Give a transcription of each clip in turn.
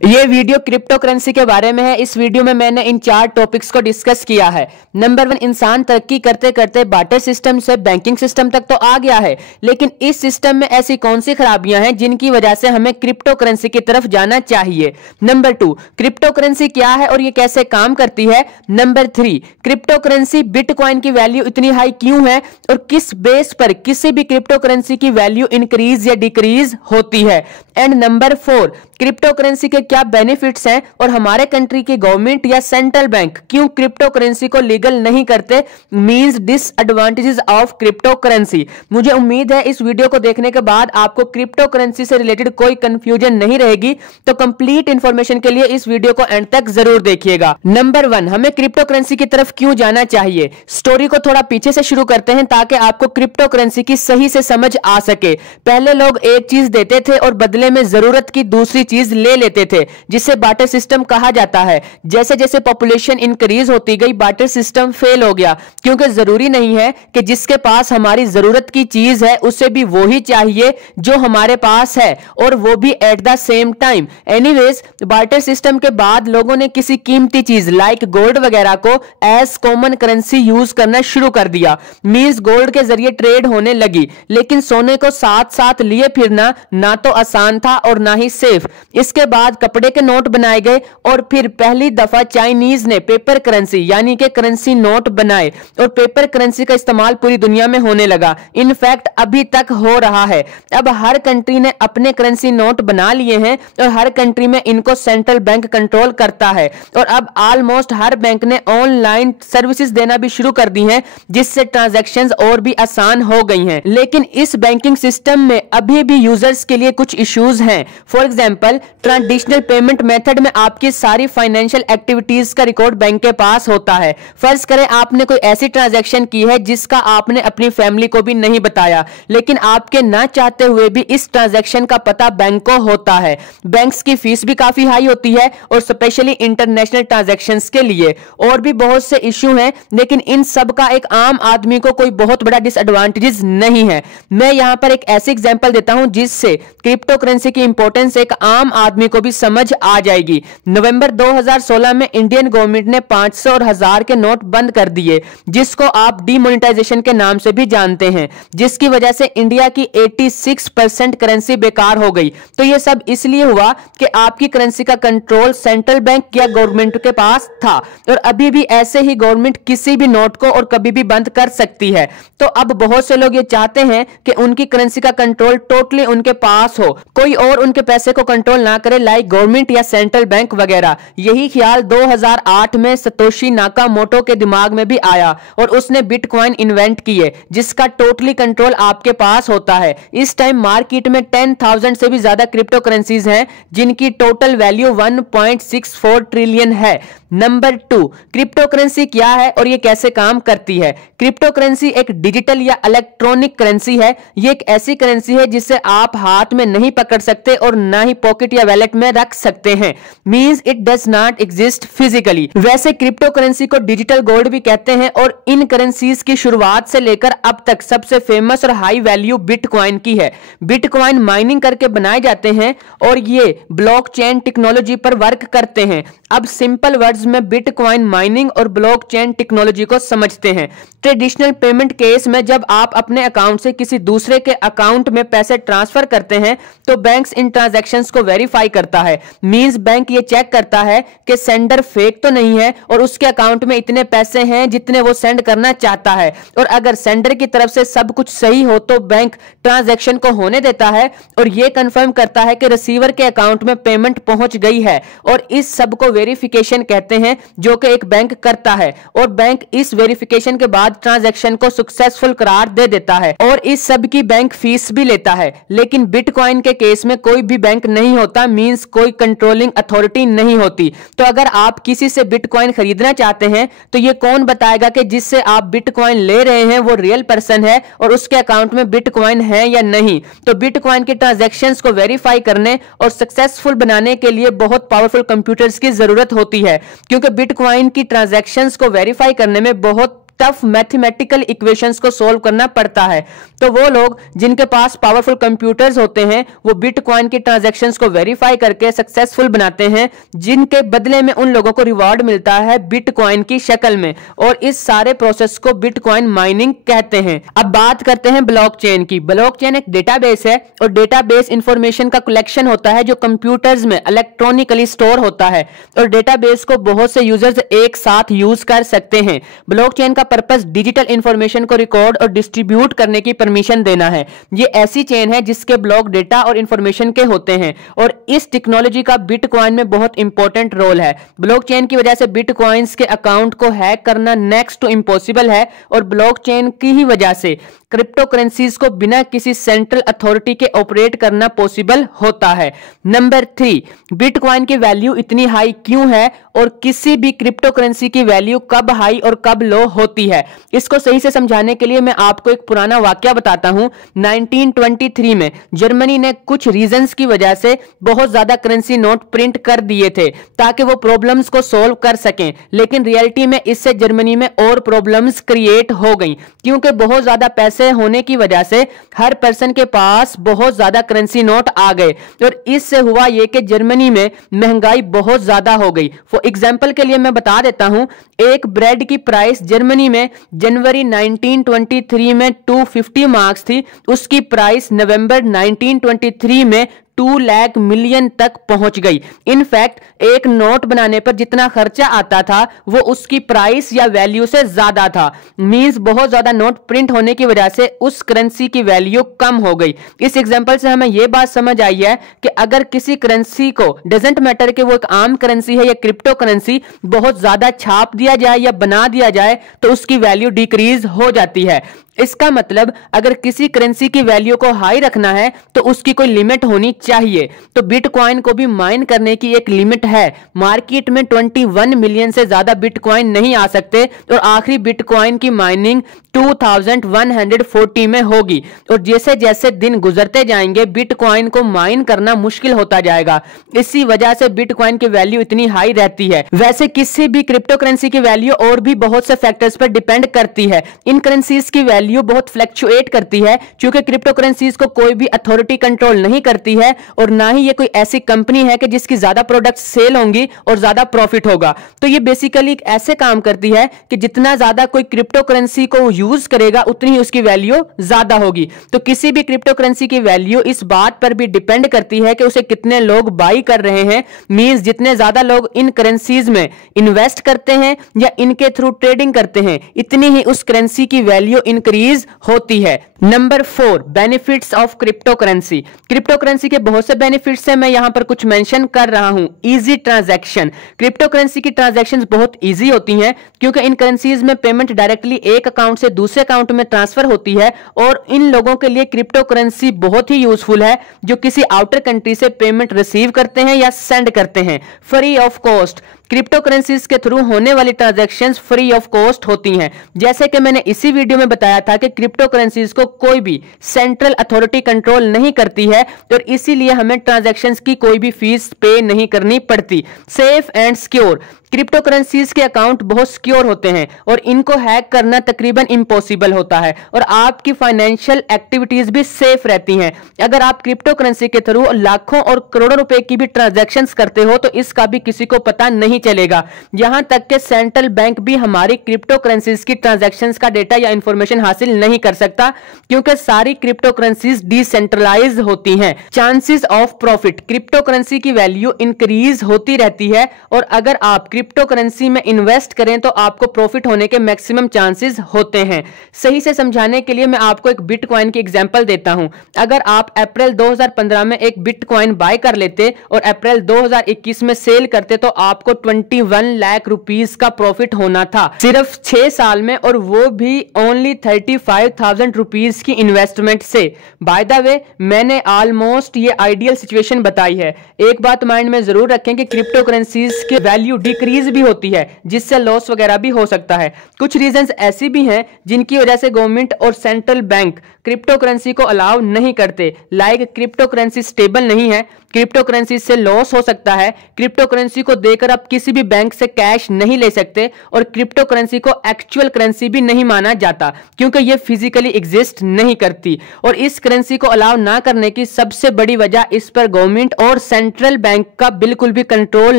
ये video crypto currency के बारे में है। इस वीडियो में मैंने इन 4 टॉपिक्स को डिस्कस किया है। नंबर 1, इंसान तरक्की करते करते बार्टर सिस्टम से बैंकिंग सिस्टम तक तो आ गया है, लेकिन इस सिस्टम में ऐसी कौन सी खराबियां हैं जिनकी वजह से हमें क्रिप्टो करेंसी की तरफ जाना चाहिए। नंबर 2, क्रिप्टो करेंसी क्या है और ये कैसे काम करती है। नंबर 3, क्रिप्टो करेंसी बिटकॉइन की वैल्यू इतनी हाई क्यों है और किस बेस पर किसी भी क्रिप्टो करेंसी की वैल्यू इंक्रीज या डिक्रीज होती है। एंड नंबर 4, क्रिप्टो करेंसी के क्या बेनिफिट्स हैं और हमारे कंट्री की गवर्नमेंट या सेंट्रल बैंक क्यों क्रिप्टो करेंसी को लीगल नहीं करते, means disadvantages of crypto currency. मुझे उम्मीद है इस वीडियो को देखने के बाद आपको क्रिप्टो करेंसी से रिलेटेड कोई कंफ्यूजन नहीं रहेगी, तो कंप्लीट इंफॉर्मेशन के लिए इस वीडियो को एंड तक जरूर देखिएगा। नंबर 1, हमें क्रिप्टो करेंसी की तरफ क्यों जाना चाहिए। स्टोरी को थोड़ा पीछे से शुरू करते हैं ताकि आपको क्रिप्टो करेंसी की सही से समझ आ सके। पहले लोग एक चीज देते थे और बदले में जरूरत की दूसरी चीज ले लेते थे, जिसे बार्टर सिस्टम कहा जाता है। जैसे जैसे पॉपुलेशन इंक्रीज होती गई, बार्टर सिस्टम फेल हो गया, क्योंकि जरूरी नहीं है कि जिसके पास हमारी जरूरत की चीज है उसे भी वही चाहिए जो हमारे पास है, और वो भी at the same time. Anyways, barter system के बाद लोगों ने किसी कीमती चीज लाइक गोल्ड वगैरह को एज कॉमन करेंसी यूज करना शुरू कर दिया। मींस गोल्ड के जरिए ट्रेड होने लगी, लेकिन सोने को साथ साथ लिए फिरना ना तो आसान था और ना ही सेफ। इसके बाद कपड़े के नोट बनाए गए और फिर पहली दफा चाइनीज ने पेपर करेंसी यानी कि करेंसी नोट बनाए, और पेपर करेंसी का इस्तेमाल पूरी दुनिया में होने लगा। इनफैक्ट अभी तक हो रहा है। अब हर कंट्री ने अपने करेंसी नोट बना लिए हैं और हर कंट्री में इनको सेंट्रल बैंक कंट्रोल करता है, और अब ऑलमोस्ट हर बैंक ने ऑनलाइन सर्विसेज देना भी शुरू कर दी हैं, जिससे ट्रांजैक्शंस और भी आसान हो गई हैं। लेकिन इस बैंकिंग सिस्टम में अभी भी यूजर्स के लिए कुछ इश्यूज हैं। For example, traditional payment method में आपकी सारी फाइनेंशियल एक्टिविटीज का रिकॉर्ड बैंक के पास होता है। फर्ज करें आपने कोई ऐसी ट्रांजैक्शन की है जिसका आपने अपनी फैमिली को भी नहीं बताया, लेकिन आपके ना चाहते हुए भी इस ट्रांजैक्शन का पता बैंक को होता है। बैंक्स की फीस भी काफी हाई होती है, और स्पेशली इंटरनेशनल ट्रांजैक्शंस के लिए। और भी बहुत से इश्यू हैं, लेकिन इन सब का एक आम आदमी को कोई बहुत बड़ा डिसएडवांटेजेस नहीं है। मैं यहां पर एक ऐसी एग्जांपल देता हूं जिससे क्रिप्टो करेंसी की इंपॉर्टेंस एक आम आदमी को भी समझ आ जाएगी। नवंबर 2016 में इंडियन गवर्नमेंट ने 500 और 1000 के नोट बंद कर दिए, जिसको आप डीमोनेटाइजेशन के नाम से भी जानते हैं, जिसकी वजह से इंडिया की 86% करेंसी बेकार हो गई। तो यह सब इसलिए हुआ कि आपकी करेंसी का कंट्रोल सेंट्रल बैंक या गवर्नमेंट के पास था, और अभी भी ऐसे ही गवर्नमेंट किसी भी नोट को और कभी भी बंद कर सकती है। तो अब बहुत से लोग ये चाहते हैं कि उनकी करेंसी का कंट्रोल टोटली उनके पास हो, कोई और उनके पैसे को कंट्रोल ना करे, लाइक गवर्नमेंट या सेंट्रल बैंक वगैरह। यही ख्याल 2008 में सतोशी नाकामोटो के दिमाग में भी आया, और उसने बिटकॉइन इन्वेंट किए, जिसका टोटली कंट्रोल आपके पास होता है। इस टाइम मार्केट में 10,000 से भी ज्यादा क्रिप्टो करेंसीज हैं, जिनकी टोटल वैल्यू 1.64 ट्रिलियन है। नंबर 2, क्रिप्टो करेंसी क्या है और ये कैसे काम करती है। क्रिप्टो करेंसी एक डिजिटल या इलेक्ट्रॉनिक करेंसी है। ये एक ऐसी करेंसी है जिसे आप हाथ में नहीं पकड़ सकते और ना ही पॉकेट या वैलेट में रख सकते हैं। Means it does not exist physically. वैसे क्रिप्टो करेंसी को डिजिटल गोल्ड भी कहते हैं, और इन करेंसीज की शुरुआत से लेकर अब तक सबसे फेमस और हाई वैल्यू बिटकॉइन की है। बिटकॉइन माइनिंग करके बनाए जाते हैं और ये ब्लॉकचेन टेक्नोलॉजी पर वर्क करते हैं। अब सिंपल वर्ड्स में बिटकॉइन माइनिंग और ब्लॉकचेन टेक्नोलॉजी को समझते हैं। ट्रेडिशनल पेमेंट केस में जब आप अपने अकाउंट से किसी दूसरे के अकाउंट में पैसे ट्रांसफर करते हैं, तो बैंक्स इन ट्रांजैक्शंस को वेरीफाई करता है। मींस बैंक ये चेक करता है कि सेंडर फेक तो नहीं है और उसके अकाउंट में इतने पैसे हैं जितने वो सेंड करना चाहता है, और अगर सेंडर की तरफ से सब कुछ सही हो तो बैंक ट्रांजैक्शन को होने देता है और ये कंफर्म करता है कि रिसीवर के अकाउंट में पेमेंट पहुंच गई है। और इस सब को वेरिफिकेशन कहते हैं, जो कि एक बैंक करता है, और बैंक इस वेरिफिकेशन के बाद ट्रांजैक्शन को सक्सेसफुल करार दे देता है, और इस सब की बैंक फीस भी लेता है। लेकिन बिटकॉइन के केस में कोई भी बैंक नहीं होता, मींस कोई कंट्रोलिंग अथॉरिटी नहीं होती। तो अगर आप किसी से बिटकॉइन खरीदना चाहते हैं, तो ये कौन बताएगा कि जिससे आप बिटकॉइन ले रहे हैं वो रियल पर्सन है और उसके अकाउंट में बिटकॉइन है या नहीं। तो बिटकॉइन के ट्रांजैक्शंस को वेरीफाई करने और सक्सेसफुल बनाने के लिए बहुत पावरफुल कंप्यूटर्स की जरूरत होती है, क्योंकि बिटकॉइन की ट्रांजैक्शंस को वेरीफाई करने में बहुत टफ मैथमेटिकल इक्वेशंस को सोल्व करना पड़ता है। तो वो लोग जिनके पास पावरफुल कंप्यूटर्स होते हैं वो बिटकॉइन की ट्रांजैक्शंस को वेरीफाई करके सक्सेसफुल बनाते हैं, जिनके बदले में उन लोगों को रिवॉर्ड मिलता है बिटकॉइन की शक्ल में, और इस सारे प्रोसेस को बिटकॉइन माइनिंग कहते हैं। अब बात करते हैं ब्लॉकचेन की। ब्लॉकचेन एक डेटाबेस है और डेटाबेस इंफॉर्मेशन का कलेक्शन होता है जो कंप्यूटर्स में इलेक्ट्रॉनिकली स्टोर होता है, और डेटाबेस को बहुत से यूजर्स एक साथ यूज कर सकते हैं। ब्लॉकचेन का पर्पस डिजिटल इंफॉर्मेशन को रिकॉर्ड और डिस्ट्रीब्यूट करने की परमिशन देना है। ये ऐसी चेन है जिसके ब्लॉक डेटा और इंफॉर्मेशन के होते हैं, और इस टेक्नोलॉजी का बिटकॉइन में बहुत इंपॉर्टेंट रोल है। ब्लॉकचेन की वजह से बिटकॉइंस के अकाउंट को हैक करना नेक्स्ट टू इम्पॉसिबल है, और ब्लॉकचेन की ही वजह से क्रिप्टो करेंसीज को बिना किसी सेंट्रल अथॉरिटी के ऑपरेट करना पॉसिबल होता है। नंबर 3, बिटकॉइन की वैल्यू इतनी हाई क्यों है और किसी भी क्रिप्टो करेंसी की वैल्यू कब हाई और कब लो होती है। इसको सही से समझाने के लिए मैं आपको एक पुराना वाकया बताता हूं। 1923 में जर्मनी ने कुछ रीजंस की वजह से बहुत ज्यादा करेंसी नोट प्रिंट कर दिए थे ताकि वो प्रॉब्लम्स को सॉल्व कर सकें, लेकिन रियलिटी में इससे जर्मनी में और प्रॉब्लम्स क्रिएट हो गई, क्योंकि बहुत ज्यादा पैसे होने की वजह से हर पर्सन के पास बहुत ज्यादा करेंसी नोट आ गए, और इससे हुआ यह कि जर्मनी में महंगाई बहुत ज्यादा हो गई। फॉर एग्जांपल के लिए मैं बता देता हूं, एक ब्रेड की प्राइस जर्मनी में जनवरी 1923 में 250 मार्क्स थी, उसकी प्राइस नवंबर 1923 में 2 लाख मिलियन तक पहुंच गई। इनफैक्ट एक नोट बनाने पर जितना खर्चा आता था वो उसकी प्राइस या वैल्यू से ज्यादा था। मींस बहुत ज्यादा नोट प्रिंट होने की वजह से उस करेंसी की वैल्यू कम हो गई। इस एग्जांपल से हमें यह बात समझ आई है कि अगर किसी करेंसी को, डजंट मैटर कि वो एक आम करेंसी है या क्रिप्टो करेंसी, बहुत ज्यादा छाप दिया जाए या बना दिया जाए तो उसकी वैल्यू डिक्रीज हो जाती है। इसका मतलब अगर किसी करेंसी की वैल्यू को हाई रखना है तो उसकी कोई लिमिट होनी चाहिए। तो बिटकॉइन को भी माइन करने की एक लिमिट है। मार्केट में 21 मिलियन से ज्यादा बिटकॉइन नहीं आ सकते, और आखिरी बिटकॉइन की माइनिंग 2140 में होगी, और जैसे जैसे दिन गुजरते जाएंगे बिटकॉइन को माइन करना मुश्किल होता जाएगा। इसी वजह से बिटकॉइन की वैल्यू इतनी हाई रहती है। वैसे किसी भी क्रिप्टो करेंसी की वैल्यू और भी बहुत से फैक्टर्स पर डिपेंड करती है। इन करेंसीज की वैल्यू बहुत फ्लक्चुएट करती है, क्योंकि क्रिप्टो करेंसीज को कोई भी अथॉरिटी कंट्रोल नहीं करती है, और ना ही ये कोई ऐसी कंपनी है कि जिसकी ज्यादा प्रोडक्ट्स सेल होंगी और ज्यादा प्रॉफिट होगा। तो ये बेसिकली ऐसे काम करती है कि जितना ज्यादा कोई क्रिप्टो करेंसी को यूज करेगा उतनी ही उसकी वैल्यू ज्यादा होगी। तो किसी भी क्रिप्टो करेंसी की वैल्यू इस बात पर भी डिपेंड करती है कि उसे कितने लोग बाई कर रहे हैं। मींस जितने ज्यादा लोग इन करेंसीज में इन्वेस्ट करते हैं या इनके थ्रू ट्रेडिंग करते हैं, इतनी ही उस करेंसी की वैल्यू इंक्रीज होती है। Number 4, benefits of crypto currency. Crypto currency के बहुत से बेनिफिट्स हैं, मैं यहां पर कुछ मेंशन कर रहा हूं। Easy transaction. क्रिप्टो करेंसी की ट्रांजैक्शंस बहुत इजी होती हैं, क्योंकि इन करेंसीज में पेमेंट डायरेक्टली एक अकाउंट से दूसरे अकाउंट में ट्रांसफर होती है, और इन लोगों के लिए क्रिप्टो करेंसी बहुत ही यूजफुल है जो किसी आउटर कंट्री से पेमेंट रिसीव करते हैं या सेंड करते हैं। Free of cost. Crypto currencies के थ्रू होने वाली ट्रांजैक्शंस फ्री ऑफ कॉस्ट होती हैं। जैसे कि मैंने इसी वीडियो में बताया था कि क्रिप्टो करेंसीज को कोई भी सेंट्रल अथॉरिटी कंट्रोल नहीं करती है, और इसीलिए हमें ट्रांजैक्शंस की कोई भी फीस पे नहीं करनी पड़ती। Safe and secure. Crypto currencies के अकाउंट बहुत सिक्योर होते हैं और इनको हैक करना तकरीबन इम्पॉसिबल होता है, और आपकी फाइनेंशियल एक्टिविटीज भी सेफ रहती हैं। अगर आप क्रिप्टो करेंसी के थ्रू लाखों और करोड़ों रुपए की भी ट्रांजैक्शंस करते हो तो इसका भी किसी को पता नहीं चलेगा। यहां तक कि सेंट्रल बैंक भी हमारी क्रिप्टो करेंसीज की ट्रांजैक्शंस का डेटा या इंफॉर्मेशन हासिल नहीं कर सकता, क्योंकि सारी क्रिप्टो करेंसीज डिसेंट्रलाइज होती हैं। Chances of profit. Crypto currency की वैल्यू इंक्रीज होती रहती है, और अगर आप क्रिप्टो करेंसी में इन्वेस्ट करें तो आपको प्रॉफिट होने के मैक्सिमम चांसेस होते हैं। सही से समझाने के लिए मैं आपको एक बिटकॉइन की एग्जांपल देता हूं। अगर आप अप्रैल 2015 में एक बिटकॉइन बाय कर लेते और अप्रैल 2021 में सेल करते तो आपको 21 लाख रुपीस का प्रॉफिट होना था सिर्फ 6 साल में, और वो भी ओनली 35,000 रुपीस की इन्वेस्टमेंट से। बाय द वे, मैंने ऑलमोस्ट ये आइडियल सिचुएशन बताई है। एक बात माइंड में जरूर रखें कि क्रिप्टो करेंसीज की वैल्यू डिक्रीज इंक्रीज भी होती है, जिससे लॉस वगैरह भी हो सकता है। कुछ रीजंस ऐसी भी हैं जिनकी वजह से गवर्नमेंट और सेंट्रल बैंक क्रिप्टो करेंसी को अलाउ नहीं करते। लाइक क्रिप्टो करेंसी स्टेबल नहीं है, क्रिप्टो करेंसी से लॉस हो सकता है, क्रिप्टो करेंसी को देकर आप किसी भी बैंक से कैश नहीं ले सकते, और क्रिप्टो करेंसी को एक्चुअल करेंसी भी नहीं माना जाता क्योंकि ये फिजिकली एग्जिस्ट नहीं करती। और इस करेंसी को अलाउ ना करने की सबसे बड़ी वजह इस पर गवर्नमेंट और सेंट्रल बैंक का बिल्कुल भी कंट्रोल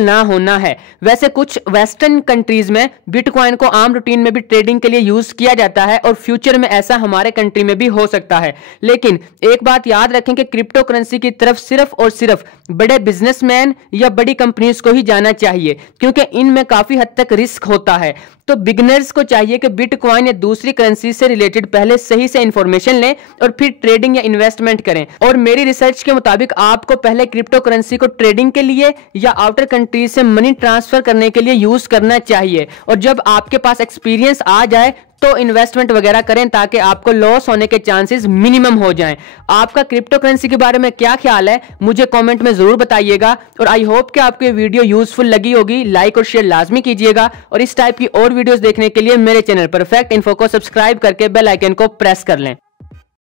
ना होना है। वैसे कुछ वेस्टर्न कंट्रीज में बिटकॉइन को आम रूटीन में भी ट्रेडिंग के लिए यूज किया जाता है और फ्यूचर में ऐसा हमारे कंट्री में भी हो सकता है। लेकिन एक बात याद रखें कि क्रिप्टो करेंसी की तरफ सिर्फ और सिर्फ बड़े बिजनेसमैन या बड़ी कंपनीज को ही जाना चाहिए क्योंकि इनमें काफी हद तक रिस्क होता है। तो बिगिनर्स को चाहिए कि बिटकॉइन या दूसरी करेंसी से रिलेटेड पहले सही से इंफॉर्मेशन लें और फिर ट्रेडिंग या इन्वेस्टमेंट करें। और मेरी रिसर्च के मुताबिक आपको पहले क्रिप्टो करेंसी को ट्रेडिंग के लिए या आउटर कंट्री से मनी ट्रांसफर करने के लिए यूज करना चाहिए, और जब आपके पास एक्सपीरियंस आ जाए तो इन्वेस्टमेंट वगैरह करें ताकि आपको लॉस होने के चांसेस मिनिमम हो जाएं। आपका क्रिप्टो करेंसी के बारे में क्या ख्याल है मुझे कमेंट में जरूर बताइएगा, और आई होप कि आपको ये वीडियो यूजफुल लगी होगी। लाइक और शेयर लाजमी कीजिएगा, और इस टाइप की और वीडियोस देखने के लिए मेरे चैनल परफेक्ट इन्फो को सब्सक्राइब करके बेल आइकन को प्रेस कर लें।